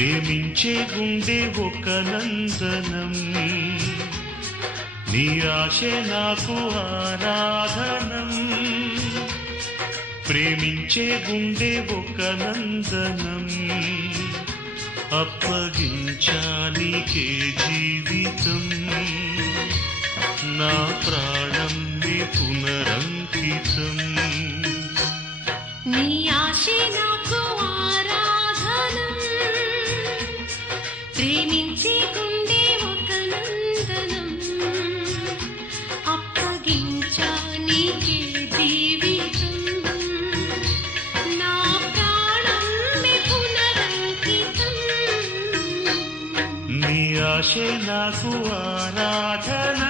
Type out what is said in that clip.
ప్రేమించే గుండె ఒక నందనం, నీ ఆశే నాకు ఆరాధనం. ప్రేమించే గుండె ఒక నందనం, అప్పగించానికే జీవితం. నా ప్రాణం నీ పునరంకితం. నీ ఆశే నాకు ఆరాధనం, ప్రేమించే గుండె ఒక నందనం, అప్పగించా నీకే జీవితం. నా ప్రాణం నీ పునరంకితం. నీ ఆశే నాకు ఆరాధన.